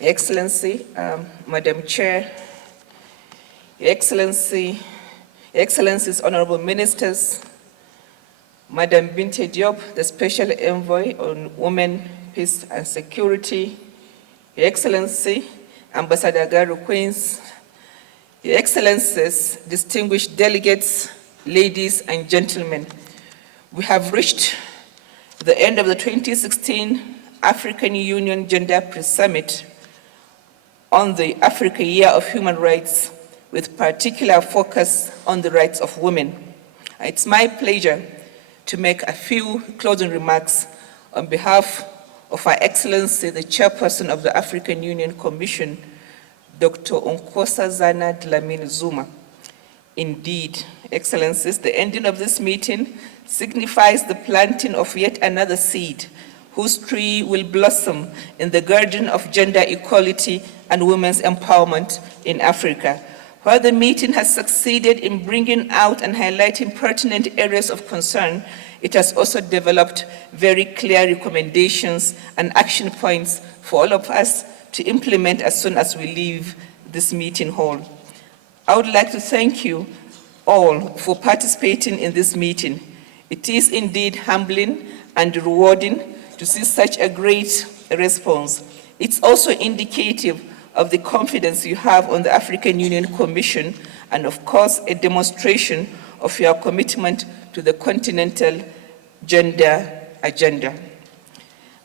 Your Excellency, Madam Chair, Your Excellencies, Honorable Ministers, Madam Binte Diop, the Special Envoy on Women, Peace and Security, Your Excellency, Ambassador Garu Queens, Your Excellencies, distinguished delegates, ladies and gentlemen, we have reached the end of the 2016 African Union Gender Peace Summit on the Africa Year of Human Rights, with particular focus on the rights of women. It's my pleasure to make a few closing remarks on behalf of Her Excellency, the Chairperson of the African Union Commission, Dr. Nkosazana Dlamini Zuma. Indeed, Excellencies, the ending of this meeting signifies the planting of yet another seed whose tree will blossom in the garden of gender equality and women's empowerment in Africa. While the meeting has succeeded in bringing out and highlighting pertinent areas of concern, it has also developed very clear recommendations and action points for all of us to implement as soon as we leave this meeting hall. I would like to thank you all for participating in this meeting. It is indeed humbling and rewarding to see such a great response. It's also indicative of the confidence you have on the African Union Commission and, of course, a demonstration of your commitment to the continental gender agenda.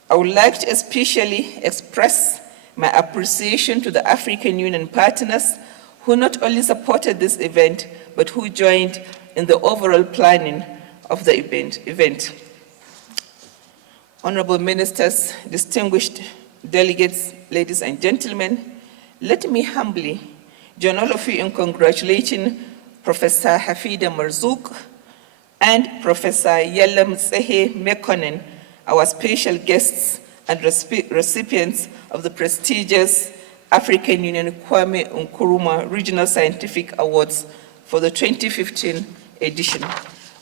I would like to especially express my appreciation to the African Union partners who not only supported this event, but who joined in the overall planning of the event. Honorable Ministers, distinguished delegates, ladies and gentlemen, let me humbly join all of you in congratulating Professor Hafida Marzouk and Professor Yella Mtsehe Mekonnen, our special guests and recipients of the prestigious African Union Kwame Nkrumah Regional Scientific Awards for the 2015 edition.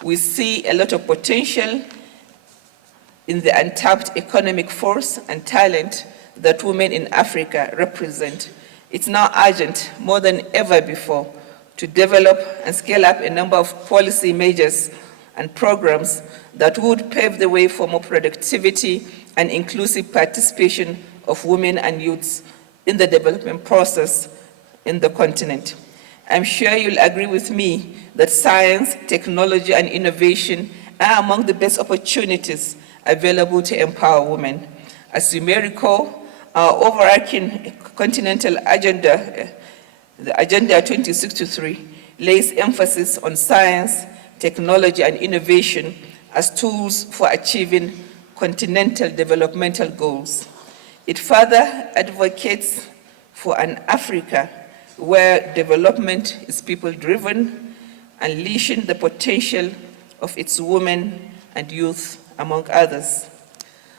We see a lot of potential in the untapped economic force and talent that women in Africa represent. It's now urgent, more than ever before, to develop and scale up a number of policy measures and programs that would pave the way for more productivity and inclusive participation of women and youths in the development process in the continent. I'm sure you'll agree with me that science, technology, and innovation are among the best opportunities available to empower women. As you may recall, our overarching continental agenda, the Agenda 2063, lays emphasis on science, technology, and innovation as tools for achieving continental developmental goals. It further advocates for an Africa where development is people-driven, unleashing the potential of its women and youth, among others.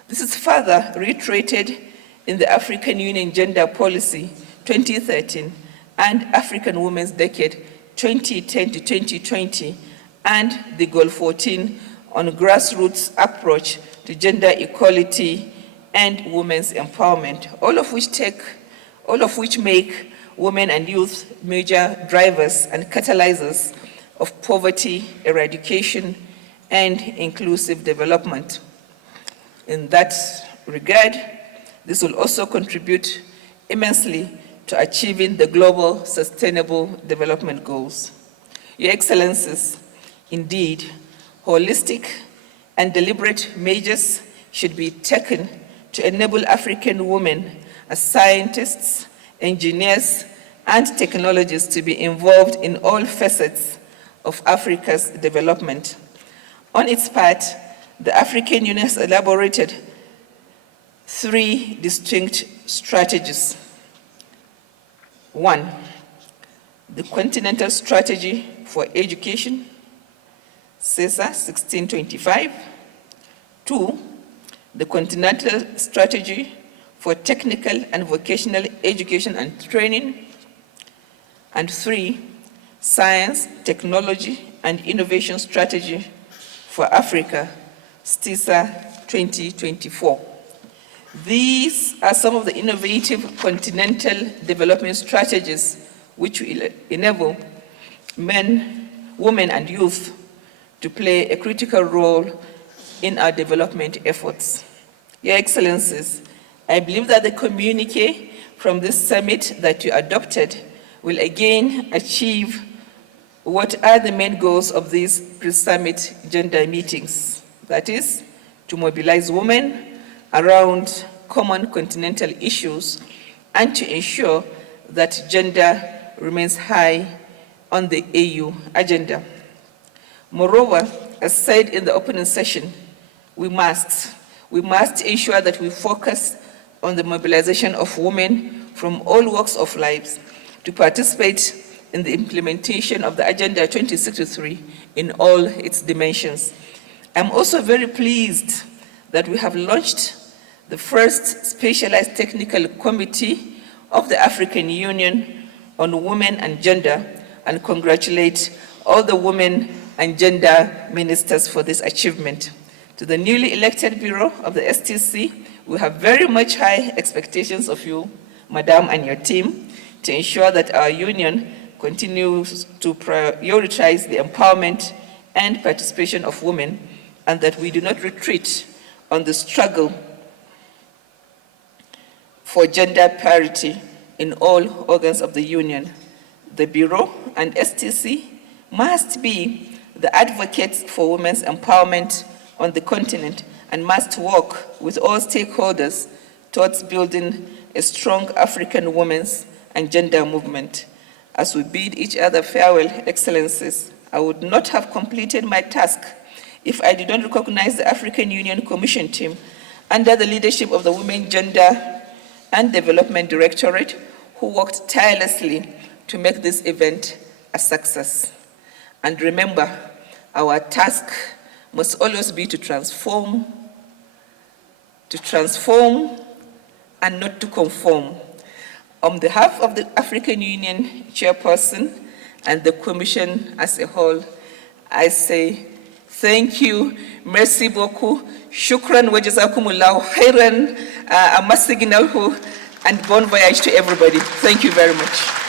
This is further reiterated in the African Union Gender Policy 2013 and African Women's Decade 2010 to 2020 and the Goal 14 on grassroots approach to gender equality and women's empowerment, all of which make women and youth major drivers and catalyzers of poverty eradication and inclusive development. In that regard, this will also contribute immensely to achieving the global sustainable development goals. Your Excellencies, indeed, holistic and deliberate measures should be taken to enable African women as scientists, engineers, and technologists to be involved in all facets of Africa's development. On its part, the African Union has elaborated 3 distinct strategies. 1, the Continental Strategy for Education, CESA 1625. 2, the Continental Strategy for Technical and Vocational Education and Training. And 3, Science, Technology, and Innovation Strategy for Africa, STISA 2024. These are some of the innovative continental development strategies which will enable men, women, and youth to play a critical role in our development efforts. Your Excellencies, I believe that the communique from this summit that you adopted will again achieve what are the main goals of these pre-summit gender meetings. That is, to mobilize women around common continental issues and to ensure that gender remains high on the AU agenda. Moreover, as said in the opening session, we must ensure that we focus on the mobilization of women from all walks of life to participate in the implementation of the Agenda 2063 in all its dimensions. I'm also very pleased that we have launched the first specialized technical committee of the African Union on women and gender, and congratulate all the women and gender ministers for this achievement. To the newly elected Bureau of the STC, we have very much high expectations of you, Madam, and your team, to ensure that our union continues to prioritize the empowerment and participation of women, and that we do not retreat on the struggle for gender parity in all organs of the union. The Bureau and STC must be the advocates for women's empowerment on the continent and must work with all stakeholders towards building a strong African women's and gender movement. As we bid each other farewell, Excellencies, I would not have completed my task if I did not recognize the African Union Commission team under the leadership of the Women, Gender and Development Directorate, who worked tirelessly to make this event a success. And remember, our task must always be to transform and not to conform. On behalf of the African Union Chairperson and the Commission as a whole, I say thank you, merci beaucoup, shukran wa jazakumullahu khairan, amassignalhu, and bon voyage to everybody. Thank you very much.